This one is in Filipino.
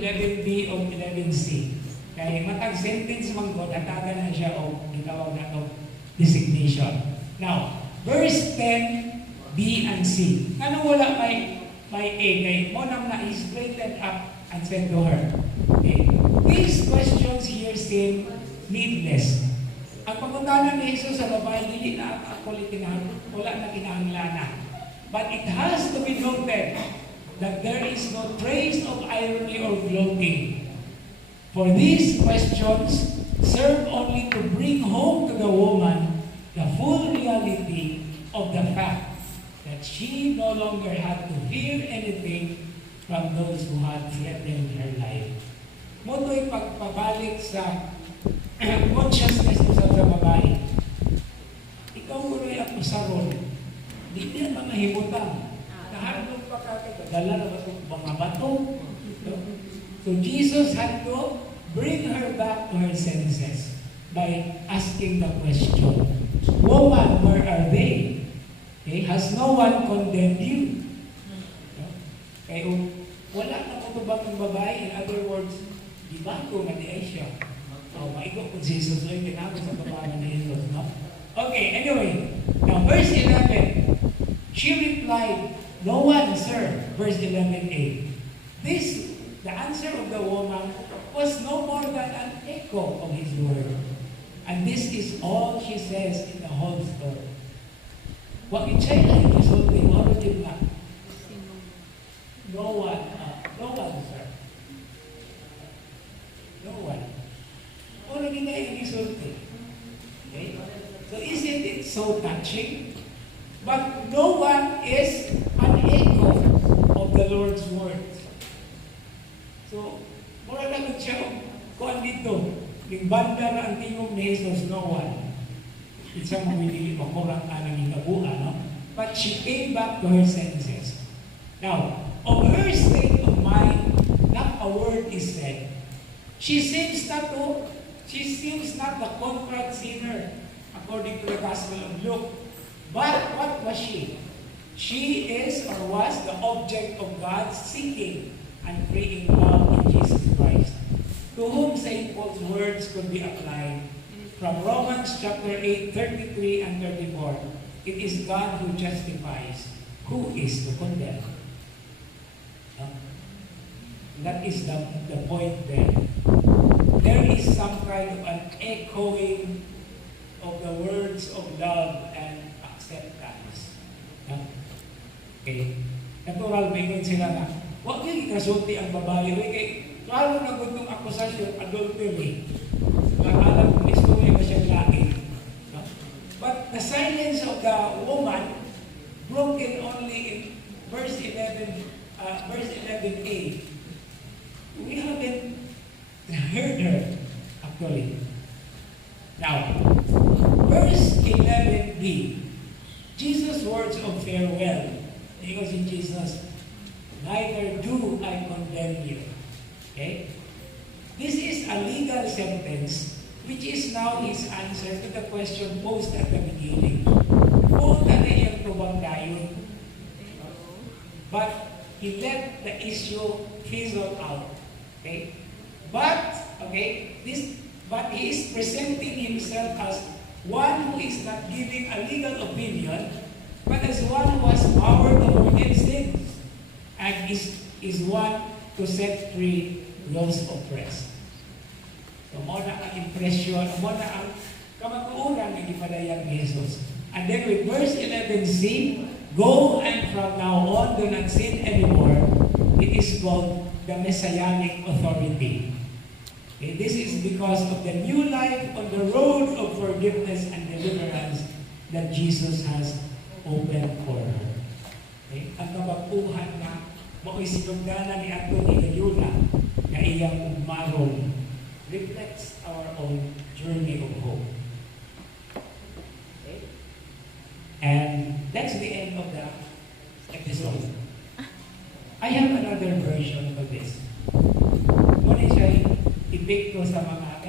11B o 11C. Kaya matag sentence man ko, nataga na siya o gitawag na ito designation. Now, verse 10, B and C. Ano wala may A? Kaya mo nang na-straighten up and said to her. Okay. These questions here seem needless. Ang pagkutanan ni Jesus sa babae, hindi na actually wala na kinahanglanan. But it has to be noted that there is no trace of irony or gloating. For these questions serve only to bring home to the woman the full reality of the fact that she no longer had to fear anything from those who had threatened her life. Moto'y pagpabalik sa consciousness mo sa babae. Ikaw mo rin ako sa role. Di niya mga himutang. Nahandog pa dala na mga bato. So Jesus had to bring her back to her senses by asking the question, woman, where are they? Okay? Has no one condemned you? Kaya wala na matubang ng babae. In other words, di ba ko nga di ay siya? Maigo kung Jesus ay tinago sa babae na Jesus, no? Okay, anyway. Now, verse 11. She replied, no one, sir. Verse 11a. The answer of the woman was no more than an echo of his word. And this is all she says in the whole story. What we try to do is something more than that. No one, sir. No one. Ano ginaya isulti? Okay? So isn't it so touching? But no one is an echo of the Lord's words. So, mura lang siya kung dito, yung banda na ang tingog ni Jesus, no one. Isang mamili, makurang ka ng hinabuan, no? But she came back to her senses. Now, of her state of mind, not a word is said. She seems not the contrite sinner, according to the Gospel of Luke. But what was she? She is or was the object of God's seeking and freeing love in Jesus Christ, to whom St. Paul's words could be applied from Romans chapter 8, 33 and 34. It is God who justifies. Who is to condemn? That is the point there. There is some kind of an echoing of the words of love and acceptance. Okay? Natural, mayroon sila na, huwag yung ikasulti ang babae. Kaya, klaro na gutong akusasyon, adultery. Alam kung istorya ba siya lain. No? But the silence of the woman, broken only in verse 11a, we haven't heard her, actually. Now, verse 11b, Jesus' words of farewell. Because in Jesus, neither do I condemn you. Okay? This is a legal sentence, which is now his answer to the question posed at the beginning. Kung na iyang tubang dayon. But he let the issue fizzle out. Okay? But he is presenting himself as one who is not giving a legal opinion, but as one who has power to forgive sins, and is one to set free those oppressed. So, mo na ang impression, mo na ang kamatuuran ng ipadayang ni Jesus. And then with verse 11c, go and from now on do not sin anymore. It is called the Messianic authority. Okay, this is because of the new life on the road of forgiveness and deliverance that Jesus has opened for her. Okay? Ang kabakuhan na mao'y sinugdanan ni Anthony Gayula na iyang ugmarong reflects our own journey of hope. Okay? And that's the end of the episode. I have another version of this. Muna siya ipikto sa mga